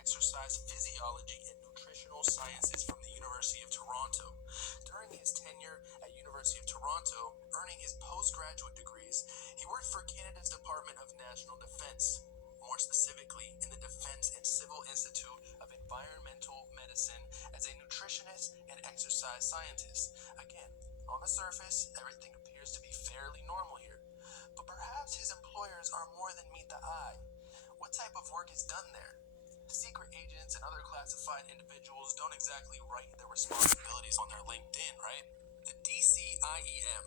exercise physiology and nutritional sciences from the University of Toronto. During his tenure at University of Toronto, earning his postgraduate degrees, he worked for Canada's Department of National Defence, more specifically in the Defence and Civil Institute of Environmental Medicine as a nutritionist and exercise scientist. Again, on the surface, everything appears to be fairly normal here, but perhaps his employers are more than meet the eye. What type of work is done there? Secret agents and other classified individuals don't exactly write their responsibilities on their LinkedIn, right? The DCIEM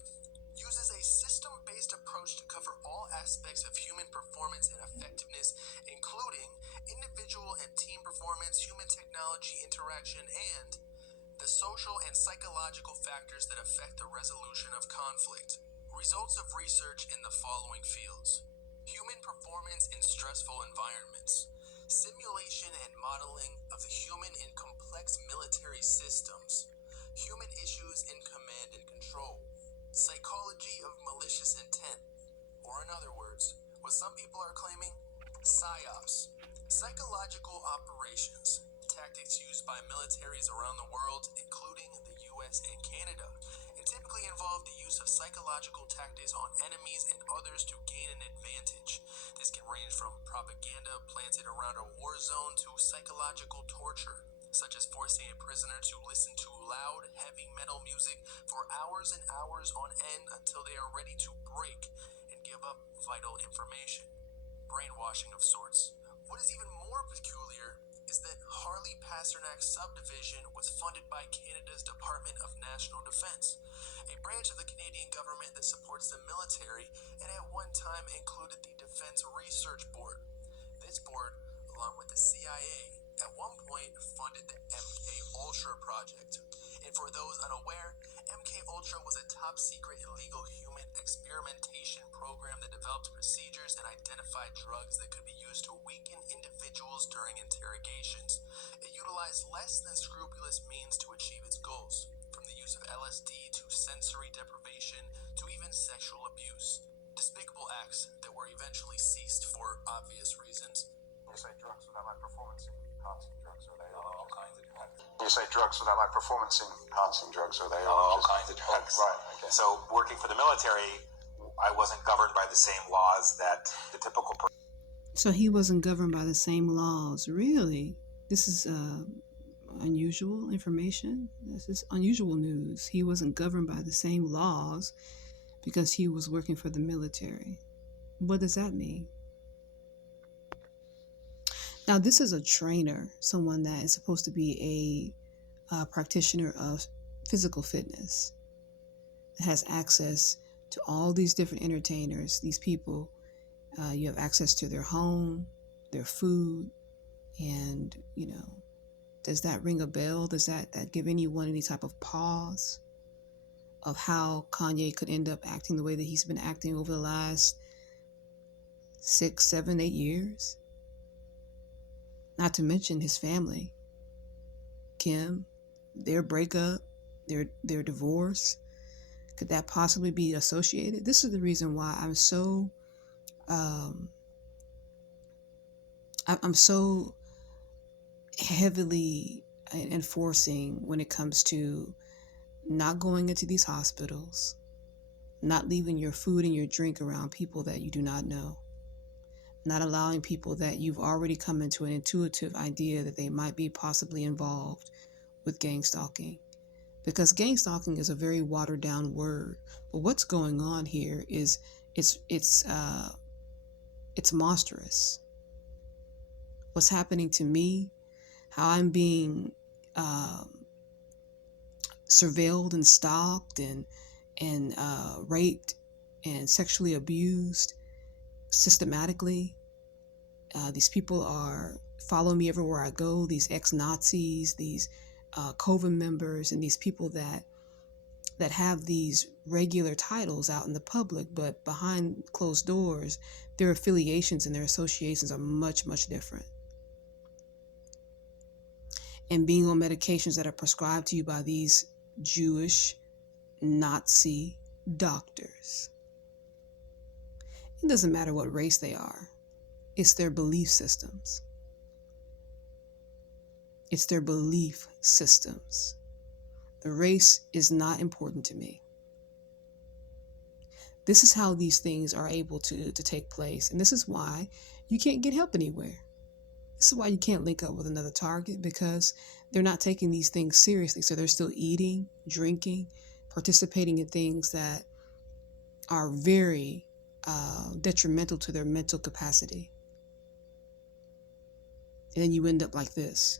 uses a system-based approach to cover all aspects of human performance and effectiveness, including individual and team performance, human technology interaction, and the social and psychological factors that affect the resolution of conflict. Results of research in the following fields: human performance in stressful environments, simulation and modeling of the human in complex military systems, human issues in command and control, psychology of malicious intent, or in other words, what some people are claiming, PSYOPs, psychological operations, tactics used by militaries around the world, including the US and Canada, and typically involve the use of psychological tactics on enemies and others to gain an advantage. This can range from propaganda planted around a war zone to psychological torture, such as forcing a prisoner to listen to loud, heavy metal music for hours and hours on end until they are ready to break and give up vital information. Brainwashing of sorts. What is even more peculiar is that Harley Pasternak's subdivision was funded by Canada's Department of National Defence, a branch of the Canadian government that supports the military and at one time included the Defence Research Board. This board, along with the CIA, at one point funded the MK Ultra project. And for those unaware, MK Ultra was a top-secret illegal human experimentation program that developed procedures and identified drugs that could be used to weaken individuals during interrogations. It utilized less than scrupulous means to achieve its goals, from the use of LSD to sensory deprivation to even sexual abuse. Despicable acts that were eventually ceased for obvious reasons. You say drugs, were they like performance-enhancing drugs, or they all kinds of drugs? You say drugs, were they like performance-enhancing drugs, or they all kinds of drugs? Right, okay. So working for the military, I wasn't governed by the same laws that the typical person. So he wasn't governed by the same laws. Really? This is unusual information. This is unusual news. He wasn't governed by the same laws because he was working for the military. What does that mean? Now, this is a trainer, someone that is supposed to be a practitioner of physical fitness, that has access to all these different entertainers, these people. You have access to their home, their food, and, does that ring a bell? Does that give anyone any type of pause of how Kanye could end up acting the way that he's been acting over the last 6, 7, 8 years? Not to mention his family, Kim, their breakup, their divorce. Could that possibly be associated? This is the reason why I'm so heavily enforcing when it comes to not going into these hospitals, not leaving your food and your drink around people that you do not know, not allowing people that you've already come into an intuitive idea that they might be possibly involved with gangstalking. Because gangstalking is a very watered down word. But what's going on here is it's monstrous. What's happening to me, how I'm being surveilled and stalked and raped and sexually abused systematically. These people are following me everywhere I go. These ex-Nazis, these Coven members, and these people that have these regular titles out in the public, but behind closed doors, their affiliations and their associations are much, much different. And being on medications that are prescribed to you by these Jewish Nazi doctors. It doesn't matter what race they are. It's their belief systems. It's their belief systems. The race is not important to me. This is how these things are able to take place. And this is why you can't get help anywhere. This is why you can't link up with another target, because they're not taking these things seriously. So they're still eating, drinking, participating in things that are very detrimental to their mental capacity. And then you end up like this.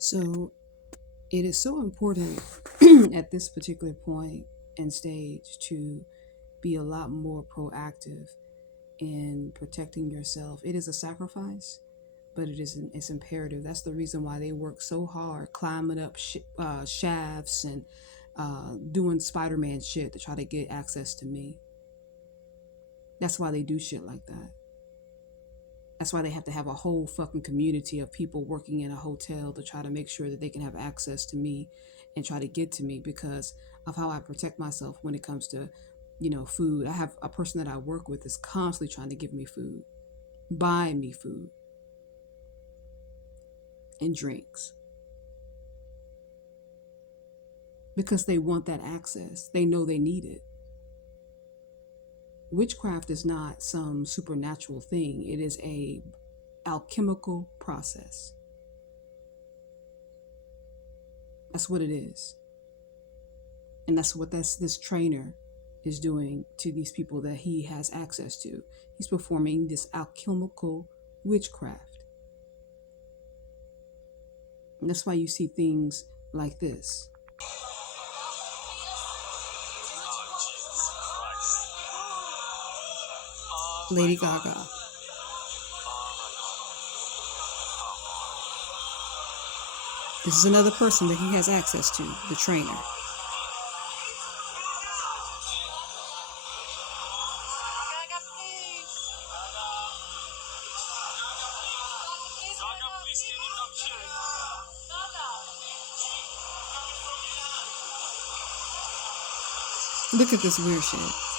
So it is so important at this particular point and stage to be a lot more proactive in protecting yourself. It is a sacrifice, but it's imperative. That's the reason why they work so hard, climbing up shafts and doing Spider-Man shit to try to get access to me. That's why they do shit like that. That's why they have to have a whole fucking community of people working in a hotel to try to make sure that they can have access to me and try to get to me, because of how I protect myself when it comes to, food. I have a person that I work with is constantly trying to give me food, buy me food and drinks, because they want that access. They know they need it. Witchcraft is not some supernatural thing. It is a alchemical process. That's what it is. And that's what this trainer is doing to these people that he has access to. He's performing this alchemical witchcraft. And that's why you see things like this. Lady Gaga. This is another person that he has access to, the trainer. Look at this weird shit.